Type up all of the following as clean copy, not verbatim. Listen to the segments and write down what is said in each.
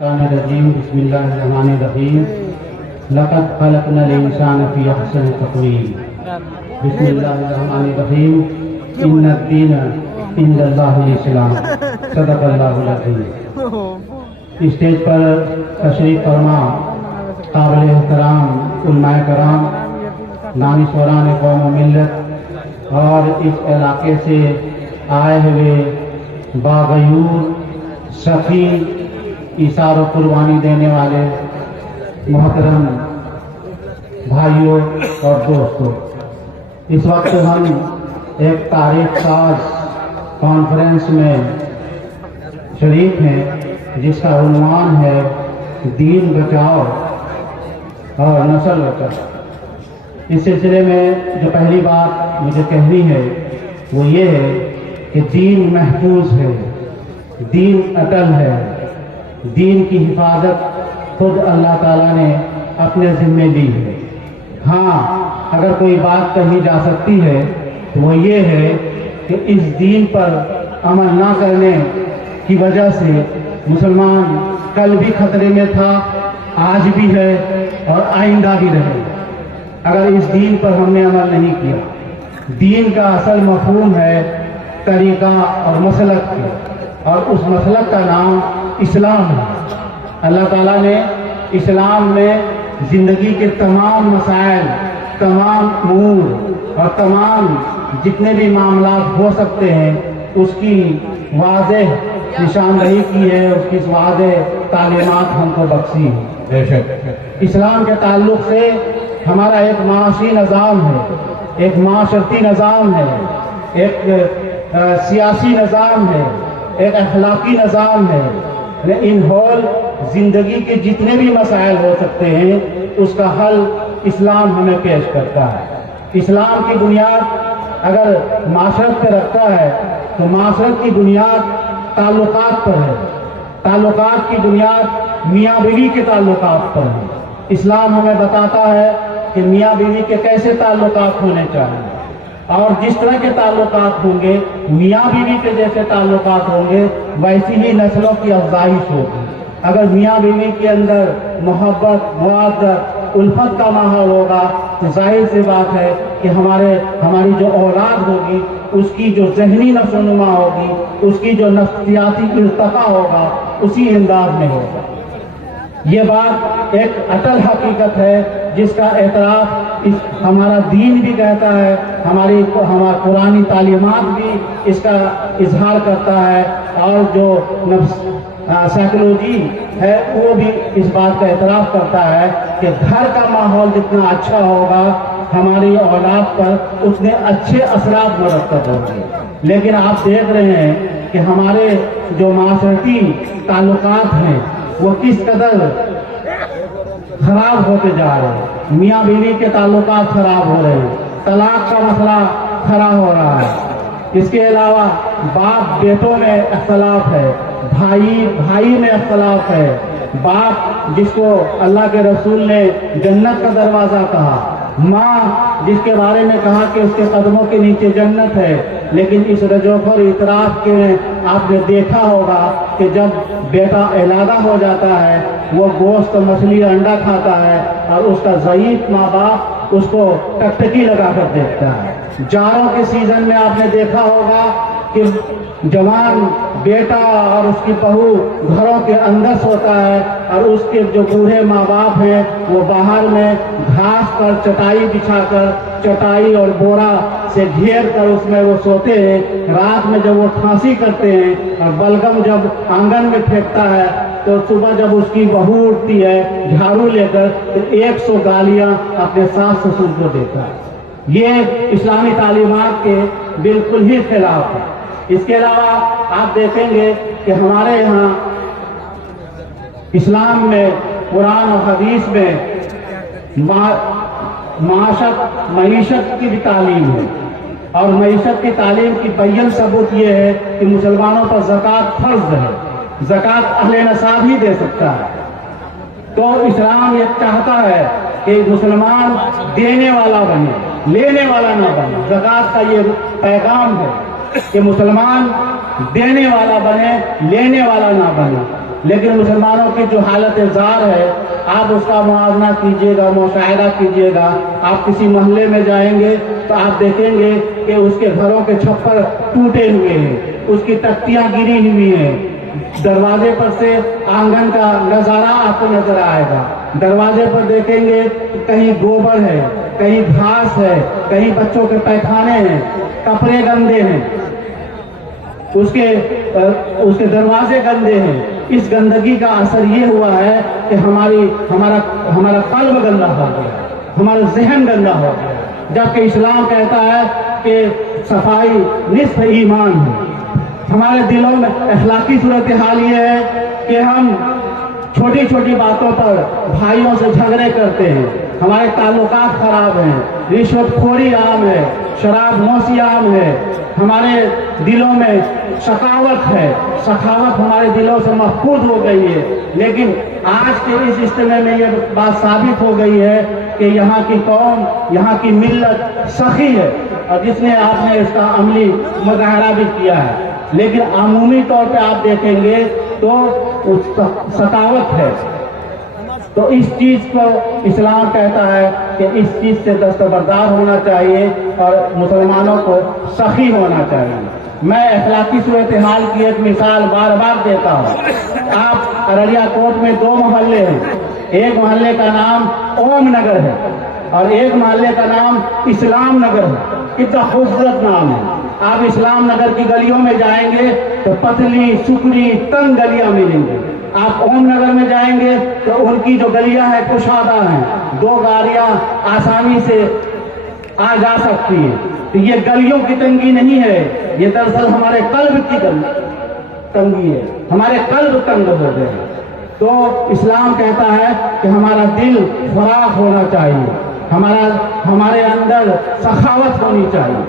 الرجیم بسم اللہ الرحمن الرحیم لقد خلقنا الانسان فی احسن تقویم بسم اللہ الرحمن الرحیم ان الدین عند اللہ الاسلام صدق اللہ العظیم۔ اسٹیج پر تشریف فرما قابل احترام علماء کرام، دانشوران قوم و ملت اور اس علاقے سے آئے ہوئے باغیور سخی ایثار و قربانی دینے والے محترم بھائیوں اور دوستوں، اس وقت ہم ایک تاریخ ساز کانفرنس میں شریک ہیں جس کا عنوان ہے دین بچاؤ اور نسل بچاؤ۔ اس سلسلے میں جو پہلی بات مجھے کہنی ہے وہ یہ ہے کہ دین محفوظ ہے، دین اٹل ہے، دین کی حفاظت خود اللہ تعالیٰ نے اپنے ذمے لی ہے۔ ہاں، اگر کوئی بات کہی جا سکتی ہے تو وہ یہ ہے کہ اس دین پر عمل نہ کرنے کی وجہ سے مسلمان کل بھی خطرے میں تھا، آج بھی ہے اور آئندہ بھی رہے اگر اس دین پر ہم نے عمل نہیں کیا۔ دین کا اصل مفہوم ہے طریقہ اور مسلک کی، اور اس مسلک کا نام اسلام ہے۔ اللہ تعالیٰ نے اسلام میں زندگی کے تمام مسائل، تمام امور اور تمام جتنے بھی معاملات ہو سکتے ہیں اس کی واضح نشاندہی کی ہے، اس کی واضح تعلیمات ہم کو بخشی ہے۔ اسلام کے تعلق سے ہمارا ایک معاشی نظام ہے، ایک معاشرتی نظام ہے، ایک سیاسی نظام ہے، ایک اخلاقی نظام ہے۔ ان ہول زندگی کے جتنے بھی مسائل ہو سکتے ہیں اس کا حل اسلام ہمیں پیش کرتا ہے۔ اسلام کی بنیاد اگر معاشرت پہ رکھتا ہے تو معاشرت کی بنیاد تعلقات پر ہے، تعلقات کی بنیاد میاں بیوی کے تعلقات پر ہے۔ اسلام ہمیں بتاتا ہے کہ میاں بیوی کے کیسے تعلقات ہونے چاہیے، اور جس طرح کے تعلقات ہوں گے، میاں بیوی کے جیسے تعلقات ہوں گے، ویسی ہی نسلوں کی افزائش ہوگی۔ اگر میاں بیوی کے اندر محبت، مودت، الفت کا ماحول ہوگا تو ظاہر سی بات ہے کہ ہماری جو اولاد ہوگی اس کی جو ذہنی نشو و نما ہوگی، اس کی جو نفسیاتی ارتقا ہوگا اسی انداز میں ہوگا۔ یہ بات ایک اٹل حقیقت ہے جس کا اعتراف ہمارا دین بھی کہتا ہے، ہماری قرآنی تعلیمات بھی اس کا اظہار کرتا ہے، اور جو سائیکولوجی ہے وہ بھی اس بات کا اعتراف کرتا ہے کہ گھر کا ماحول جتنا اچھا ہوگا ہماری اولاد پر اتنے اچھے اثرات مرتب ہوں گے۔ لیکن آپ دیکھ رہے ہیں کہ ہمارے جو معاشرتی تعلقات ہیں وہ کس قدر خراب ہوتے جا رہے ہیں۔ میاں بیوی کے تعلقات خراب ہو رہے ہیں، طلاق کا مسئلہ کھڑا ہو رہا ہے۔ اس کے علاوہ باپ بیٹوں میں اختلاف ہے، بھائی میں اختلاف ہے۔ باپ جس کو اللہ کے رسول نے جنت کا دروازہ کہا، ماں جس کے بارے میں کہا کہ اس کے قدموں کے نیچے جنت ہے، لیکن اس رجوع اور اعتراف کے آپ نے دیکھا ہوگا کہ جب بیٹا علادہ ہو جاتا ہے وہ گوشت، مچھلی، انڈا کھاتا ہے، اور اس کا ضعیف ماں باپ اس کو ٹکٹکی لگا کر دیکھتا ہے۔ جاڑوں کے سیزن میں آپ نے دیکھا ہوگا کہ جوان بیٹا اور اس کی بہو گھروں کے اندر سوتا ہے، اور اس کے جو بوڑھے ماں باپ ہیں وہ باہر میں گھاس پر چٹائی بچھا کر، چٹائی اور بورا سے گھیر کر اس میں وہ سوتے ہیں۔ رات میں جب وہ کھانسی کرتے ہیں اور بلغم جب آنگن میں پھینکتا ہے تو صبح جب اس کی بہو اٹھتی ہے جھاڑو لے کر تو 100 گالیاں اپنے ساس سسر کو دیتا ہے۔ یہ اسلامی تعلیمات کے بالکل ہی خلاف ہے۔ اس کے علاوہ آپ دیکھیں گے کہ ہمارے یہاں اسلام میں، قرآن و حدیث میں معیشت کی بھی تعلیم ہے، اور معیشت کی تعلیم کی بین ثبوت یہ ہے کہ مسلمانوں پر زکوٰۃ فرض ہے، زکوٰۃ اہل نصاب ہی دے سکتا ہے۔ تو اسلام یہ چاہتا ہے کہ مسلمان دینے والا بنے، لینے والا نہ بنے۔ زکوٰۃ کا یہ پیغام ہے کہ مسلمان دینے والا بنے، لینے والا نہ بنے۔ لیکن مسلمانوں کی جو حالت زار ہے آپ اس کا موازنہ کیجئے گا، مشاہدہ کیجئے گا. آپ کسی محلے میں جائیں گے تو آپ دیکھیں گے کہ اس کے گھروں کے چھپر ٹوٹے ہوئے ہیں، اس کی تختیاں گری ہوئی ہیں. دروازے پر سے آنگن کا نظارہ آپ کو نظر آئے گا. دروازے پر دیکھیں گے کہیں گوبر ہے، کہیں گھاس ہے، کہیں بچوں کے پیخانے ہیں، کپڑے گندے ہیں، اس کے دروازے گندے ہیں. اس گندگی کا اثر یہ ہوا ہے کہ ہمارا قلب گندا ہو گیا، ہمارا ذہن گندا ہو گیا. جبکہ اسلام کہتا ہے کہ صفائی نصف ایمان ہے. ہمارے دلوں میں اخلاقی صورتحال یہ ہے کہ ہم چھوٹی چھوٹی باتوں پر بھائیوں سے جھگڑے کرتے ہیں، ہمارے تعلقات خراب ہیں، رشوت خوری عام ہے، شراب نوشی عام ہے، ہمارے دلوں میں شقاوت ہے، سخاوت ہمارے دلوں سے محفوظ ہو گئی ہے. لیکن آج کے اس اجتماع میں یہ بات ثابت ہو گئی ہے کہ یہاں کی قوم، یہاں کی ملت سخی ہے، اور جس نے آپ نے اس کا عملی مظاہرہ بھی کیا ہے. لیکن عمومی طور پہ آپ دیکھیں گے تو سخاوت ہے. تو اس چیز کو اسلام کہتا ہے کہ اس چیز سے دستبردار ہونا چاہیے اور مسلمانوں کو سخی ہونا چاہیے. میں اخلاقی صورتحال کی ایک مثال بار بار دیتا ہوں. آپ ارریہ کوٹ میں 2 محلے ہیں. ایک محلے کا نام اوم نگر ہے اور ایک محلے کا نام اسلام نگر ہے. کتنا خوبصورت نام ہے. آپ اسلام نگر کی گلیوں میں جائیں گے تو پتلی سکڑی تنگ گلیاں ملیں گی. آپ اوم نگر میں جائیں گے تو ان کی جو گلیاں ہیں کشادہ ہیں، 2 گاڑیاں آسانی سے آ جا سکتی ہیں. تو یہ گلیوں کی تنگی نہیں ہے، یہ دراصل ہمارے قلب کی تنگی ہے. ہمارے قلب تنگ ہو گئے. تو اسلام کہتا ہے کہ ہمارا دل فراخ ہونا چاہیے، ہمارے اندر سخاوت ہونی چاہیے.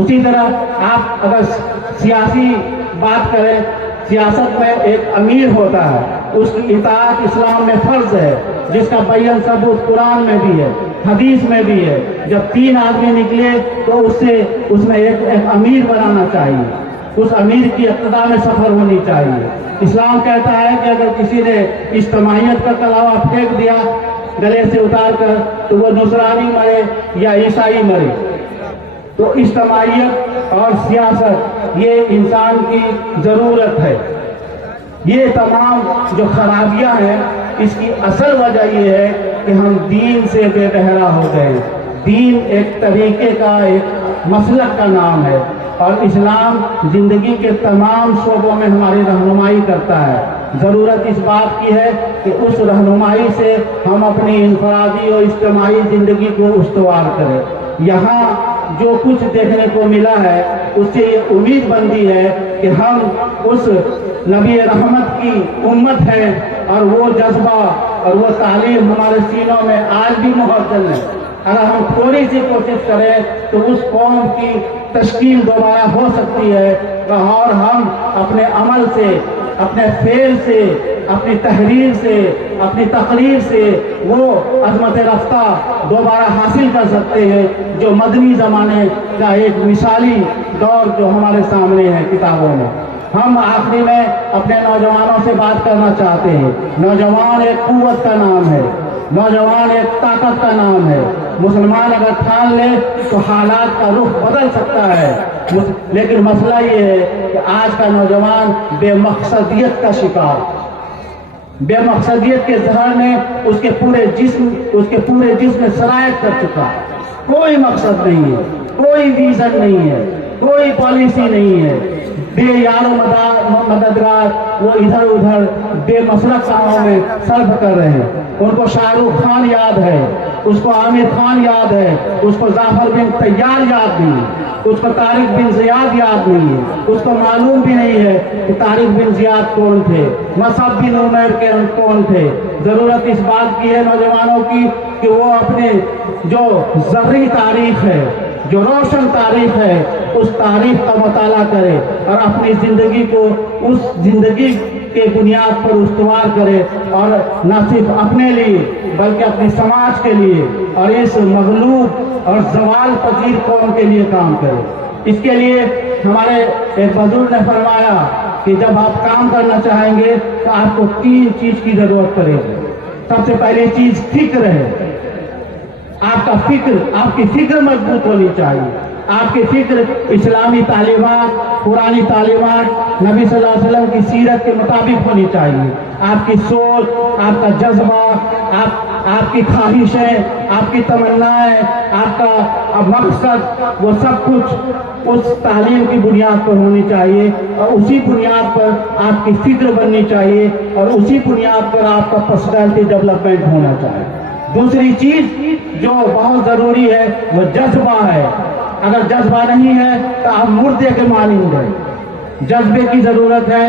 اسی طرح آپ اگر سیاسی بات کریں، سیاست میں ایک امیر ہوتا ہے، اس کی اطاعت اسلام میں فرض ہے، جس کا بیان ثبوت قرآن میں بھی ہے، حدیث میں بھی ہے. جب 3 آدمی نکلے تو اس میں ایک امیر بنانا چاہیے، اس امیر کی اقتداء میں سفر ہونی چاہیے. اسلام کہتا ہے کہ اگر کسی نے اجتماعیت کا کلاوہ پھینک دیا گلے سے اتار کر تو وہ نصرانی مرے یا عیسائی مرے. تو اجتماعیت اور سیاست یہ انسان کی ضرورت ہے. یہ تمام جو خرابیاں ہیں اس کی اصل وجہ یہ ہے کہ ہم دین سے بے بہرا ہو گئے. دین ایک طریقے کا، ایک مسلک کا نام ہے اور اسلام زندگی کے تمام شعبوں میں ہماری رہنمائی کرتا ہے. ضرورت اس بات کی ہے کہ اس رہنمائی سے ہم اپنی انفرادی اور اجتماعی زندگی کو استوار کریں. یہاں جو کچھ دیکھنے کو ملا ہے اس سے یہ امید بنتی ہے کہ ہم اس نبی رحمت کی امت ہیں اور وہ جذبہ اور وہ تعلیم ہمارے سینوں میں آج بھی محفوظ ہے. اگر ہم تھوڑی سی کوشش کریں تو اس قوم کی تشکیل دوبارہ ہو سکتی ہے اور ہم اپنے عمل سے، اپنے فعل سے، اپنی تحریر سے، اپنی تقریر سے وہ عظمت رفتہ دوبارہ حاصل کر سکتے ہیں جو مدنی زمانے کا ایک مثالی دور جو ہمارے سامنے ہے کتابوں میں. ہم آخری میں اپنے نوجوانوں سے بات کرنا چاہتے ہیں. نوجوان ایک قوت کا نام ہے، نوجوان ایک طاقت کا نام ہے. مسلمان اگر ٹھان لے تو حالات کا رخ بدل سکتا ہے. لیکن مسئلہ یہ ہے کہ آج کا نوجوان بے مقصدیت کا شکار، بے مقصدیت کے زہر نے اس کے پورے جسم میں سرایت کر چکا. کوئی مقصد نہیں ہے، کوئی ویژن نہیں ہے، کوئی پالیسی نہیں ہے. بے یار و مددگار وہ ادھر ادھر بے مسلک کاموں میں صرف کر رہے ہیں. ان کو شاہ رخ خان یاد ہے، اس کو عامر خان یاد ہے، اس کو جعفر بن طیار یاد نہیں ہے، اس کو طارق بن زیاد یاد نہیں ہے، اس کو معلوم بھی نہیں ہے کہ طارق بن زیاد کون تھے، مصعب بن عمیر کون تھے. ضرورت اس بات کی ہے نوجوانوں کی کہ وہ اپنے جو زرعی تاریخ ہے، جو روشن تاریخ ہے، اس تاریخ کا مطالعہ کرے اور اپنی زندگی کو اس زندگی کے بنیاد پر استوار کرے اور نہ صرف اپنے لیے بلکہ اپنے سماج کے لیے اور اس مغلوب اور زوال پذیر قوم کے لیے کام کرے. اس کے لیے ہمارے ایک بزرگ نے فرمایا کہ جب آپ کام کرنا چاہیں گے تو آپ کو 3 چیز کی ضرورت پڑے گی۔ سب سے پہلی چیز فکر ہے، آپ کی فکر مضبوط ہونی چاہیے۔ آپ کی فکر اسلامی تعلیمات، قرآنی تعلیمات، نبی صلی اللہ علیہ وسلم کی سیرت کے مطابق ہونی چاہیے۔ آپ کی سوچ، آپ کا جذبہ، آپ کی خواہشیں، آپ کی تمنائیں، آپ کا مقصد، وہ سب کچھ اس تعلیم کی بنیاد پر ہونی چاہیے، اور اسی بنیاد پر آپ کی فکر بننی چاہیے، اور اسی بنیاد پر آپ کا پرسنالٹی ڈیولپمنٹ ہونا چاہیے۔ دوسری چیز جو بہت ضروری ہے وہ جذبہ ہے۔ اگر جذبہ نہیں ہے تو آپ مردے کے مانند ہیں۔ جذبے کی ضرورت ہے،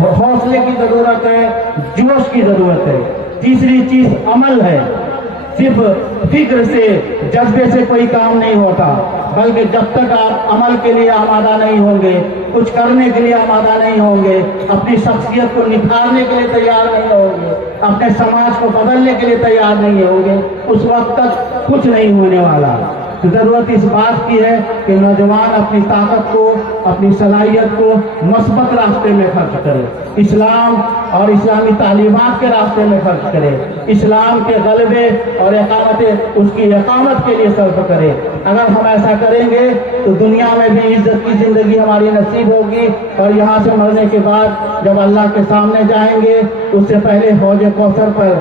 حوصلے کی ضرورت ہے، جوش کی ضرورت ہے۔ تیسری چیز عمل ہے۔ صرف فکر سے، جذبے سے کوئی کام نہیں ہوتا، بلکہ جب تک آپ عمل کے لیے آمادہ نہیں ہوں گے، کچھ کرنے کے لیے آمادہ نہیں ہوں گے، اپنی شخصیت کو نکھارنے کے لیے تیار نہیں ہوں گے، اپنے سماج کو بدلنے کے لیے تیار نہیں ہوں گے، اس وقت تک کچھ نہیں ہونے والا۔ ضرورت اس بات کی ہے کہ نوجوان اپنی طاقت کو، اپنی صلاحیت کو مثبت راستے میں خرچ کرے، اسلام اور اسلامی تعلیمات کے راستے میں خرچ کرے، اسلام کے غلبے اور اس کی اقامت کے لیے صرف کرے۔ اگر ہم ایسا کریں گے تو دنیا میں بھی عزت کی زندگی ہماری نصیب ہوگی، اور یہاں سے مرنے کے بعد جب اللہ کے سامنے جائیں گے، اس سے پہلے حوض کوثر پر